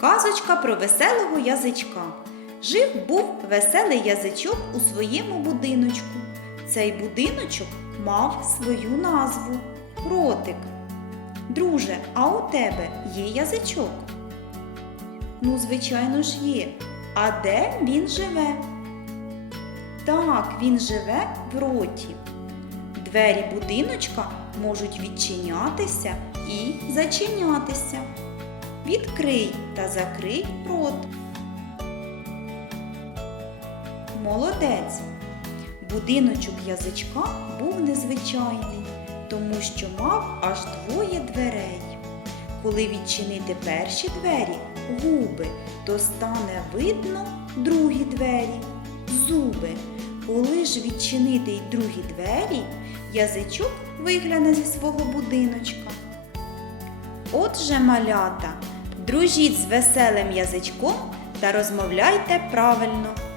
Казочка про веселого язичка. Жив був веселий язичок у своєму будиночку. Цей будиночок мав свою назву ротик. Друже, а у тебе є язичок? Ну, звичайно ж є. А де він живе? Так, він живе в роті. Двері будиночка можуть відчинятися і зачинятися. Відкрий та закрий рот. Молодець. Будиночок язичка був незвичайний, тому що мав аж двоє дверей. Коли відчинити перші двері губи, то стане видно другі двері зуби. Коли ж відчинити й другі двері, язичок вигляне зі свого будиночка. Отже, малята, дружіть з веселим язичком та розмовляйте правильно.